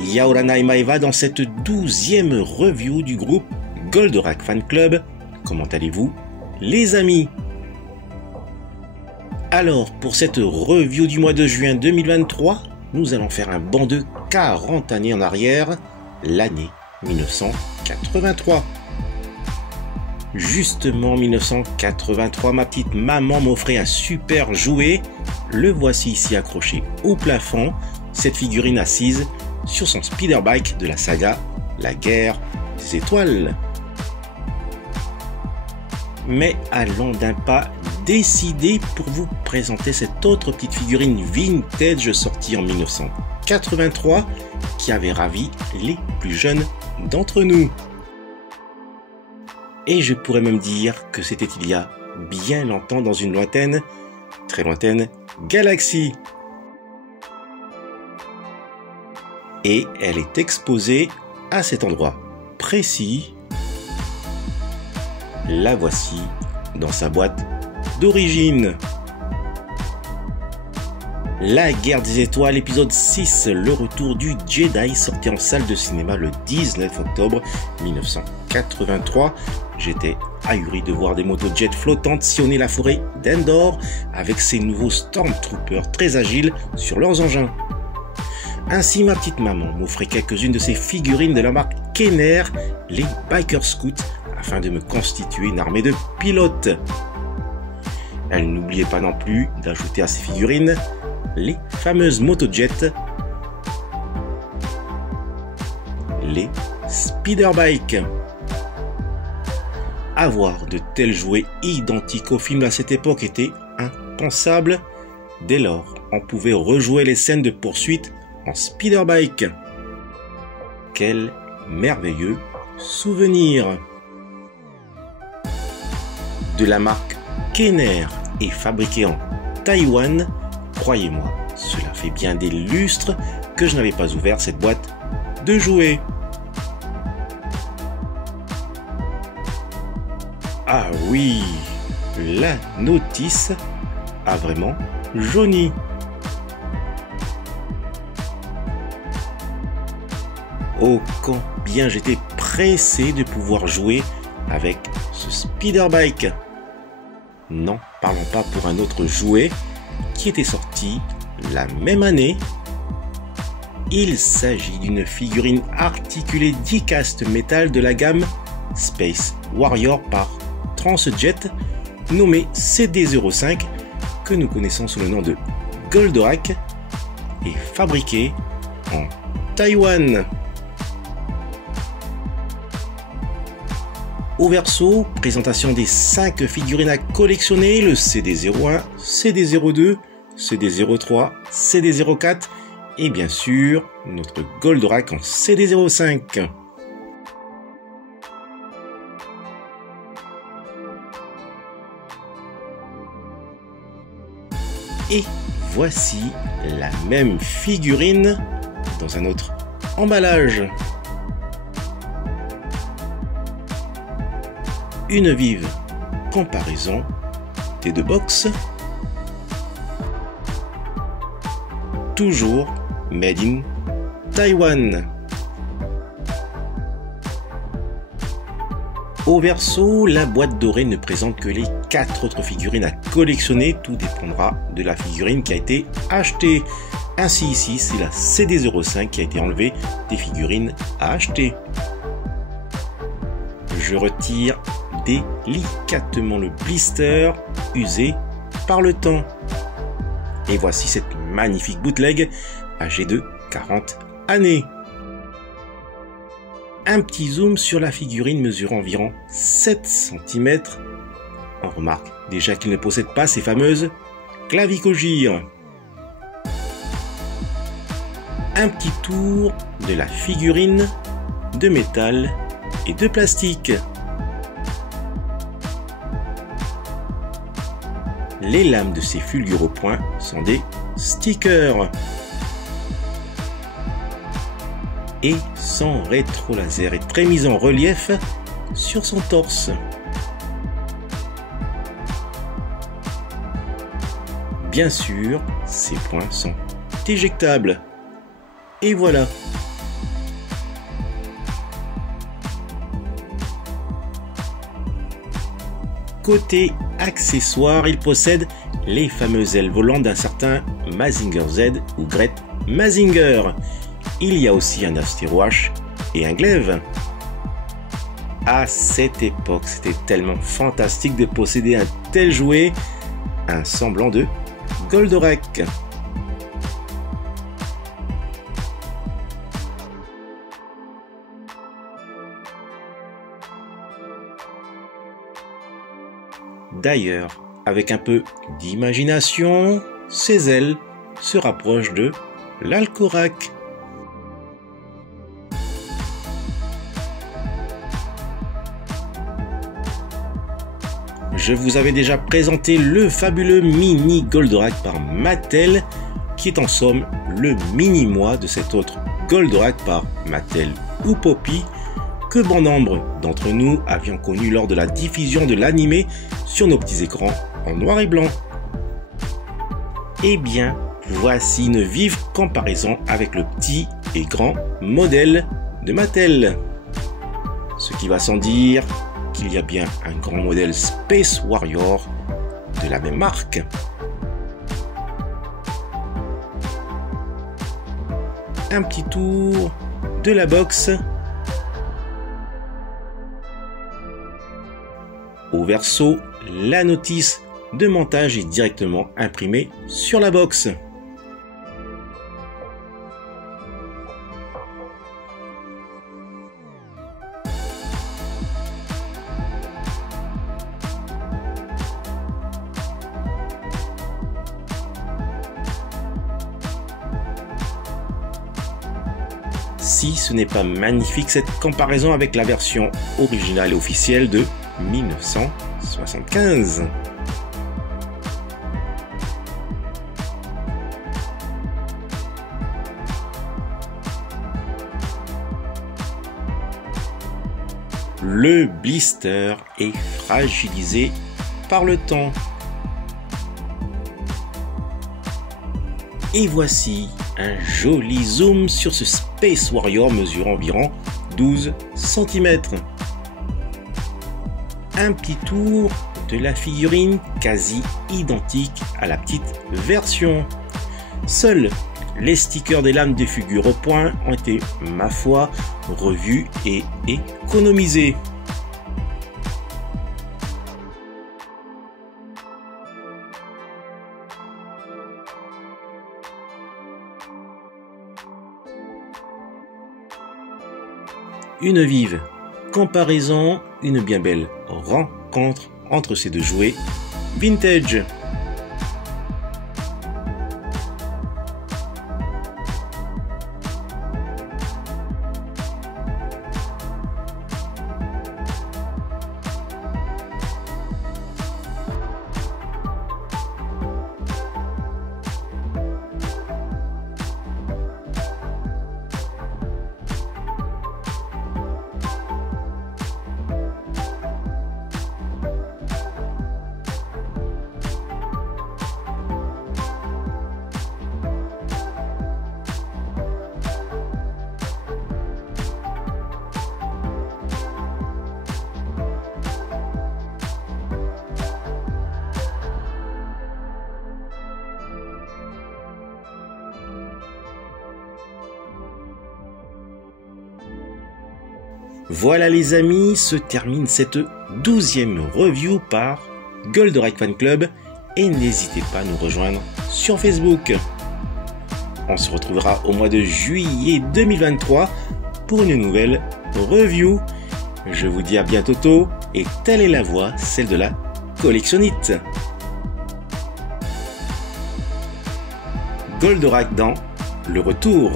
Yaorana et Maeva dans cette 12e review du groupe Goldorak Fan Club. Comment allez-vous, les amis? Alors, pour cette review du mois de juin 2023, nous allons faire un bond de 40 années en arrière, l'année 1983. Justement, 1983, ma petite maman m'offrait un super jouet. Le voici ici accroché au plafond, cette figurine assise sur son speederbike de la saga La Guerre des Étoiles. Mais allons d'un pas décidé pour vous présenter cette autre petite figurine vintage sortie en 1983 qui avait ravi les plus jeunes d'entre nous. Et je pourrais même dire que c'était il y a bien longtemps dans une lointaine, très lointaine galaxie. Et elle est exposée à cet endroit précis. La voici dans sa boîte d'origine. La Guerre des Étoiles, épisode 6, le retour du Jedi, sorti en salle de cinéma le 19 octobre 1983. J'étais ahuri de voir des motojets flottantes sillonner la forêt d'Endor avec ces nouveaux Stormtroopers très agiles sur leurs engins. Ainsi, ma petite maman m'offrait quelques-unes de ces figurines de la marque Kenner, les Biker Scouts, afin de me constituer une armée de pilotes. Elle n'oubliait pas non plus d'ajouter à ces figurines les fameuses motojets, les speederbikes. Avoir de tels jouets identiques au film à cette époque était impensable. Dès lors, on pouvait rejouer les scènes de poursuite en speederbike. Quel merveilleux souvenir! De la marque Kenner et fabriqué en Taïwan, croyez-moi, cela fait bien des lustres que je n'avais pas ouvert cette boîte de jouets. Ah oui, la notice a vraiment jauni. Oh, combien j'étais pressé de pouvoir jouer avec ce speederbike. Non, parlons pas pour un autre jouet qui était sorti la même année. Il s'agit d'une figurine articulée die-cast métal de la gamme Space Warrior par Transjet, nommée CD05, que nous connaissons sous le nom de Goldorak, et fabriquée en Taïwan. Au verso, présentation des 5 figurines à collectionner, le CD01, CD02, CD03, CD04 et bien sûr notre Goldorak en CD05. Et voici la même figurine dans un autre emballage. Une vive comparaison des deux box. Toujours made in Taiwan. Au verso, la boîte dorée ne présente que les 4 autres figurines à collectionner. Tout dépendra de la figurine qui a été achetée. Ainsi ici, c'est la CD05 qui a été enlevée des figurines à acheter. Je retire délicatement le blister usé par le temps. Et voici cette magnifique bootleg âgée de 40 années. Un petit zoom sur la figurine mesurant environ 7 cm. On remarque déjà qu'il ne possède pas ces fameuses clavicogires. Un petit tour de la figurine de métal et de plastique. Les lames de ces fulguropoints sont des stickers. Et son rétro laser est très mis en relief sur son torse. Bien sûr, ces points sont éjectables. Et voilà, Côté accessoires, il possède les fameuses ailes volantes d'un certain Mazinger Z ou Gret Mazinger. Il y a aussi un Asteroash et un glaive. À cette époque, c'était tellement fantastique de posséder un tel jouet, un semblant de Goldorak. D'ailleurs, avec un peu d'imagination, ses ailes se rapprochent de l'Alcorak. Je vous avais déjà présenté le fabuleux mini Goldorak par Mattel, qui est en somme le mini-moi de cet autre Goldorak par Mattel ou Poppy, que bon nombre d'entre nous avions connu lors de la diffusion de l'animé sur nos petits écrans en noir et blanc. Eh bien, voici une vive comparaison avec le petit et grand modèle de Mattel. Ce qui va sans dire qu'il y a bien un grand modèle Space Warrior de la même marque. Un petit tour de la box. Au verso, la notice de montage est directement imprimée sur la box. Si ce n'est pas magnifique cette comparaison avec la version originale et officielle de 1975. Le blister est fragilisé par le temps. Et voici un joli zoom sur ce Space Warrior mesurant environ 12 cm. Un petit tour de la figurine quasi identique à la petite version. Seuls les stickers des lames des figures au point ont été, ma foi, revus et économisés. Une vive comparaison, une bien belle rencontre entre ces deux jouets vintage. Voilà les amis, se termine cette 12e review par Goldorak Fan Club et n'hésitez pas à nous rejoindre sur Facebook. On se retrouvera au mois de juillet 2023 pour une nouvelle review. Je vous dis à bientôt et telle est la voix, celle de la collectionnite. Goldorak dans le retour.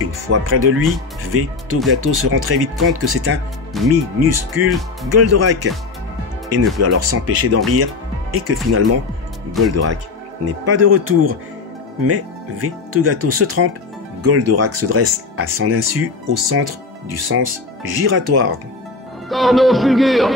Une fois près de lui, Vetogato se rend très vite compte que c'est un minuscule Goldorak et ne peut alors s'empêcher d'en rire et que finalement Goldorak n'est pas de retour. Mais Vetogato se trompe, Goldorak se dresse à son insu au centre du sens giratoire. Corneau fulgure.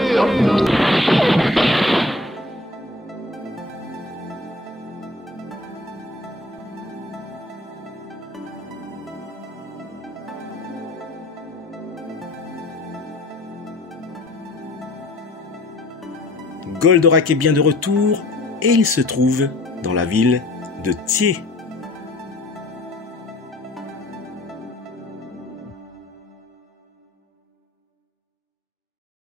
Goldorak est bien de retour et il se trouve dans la ville de Thiers.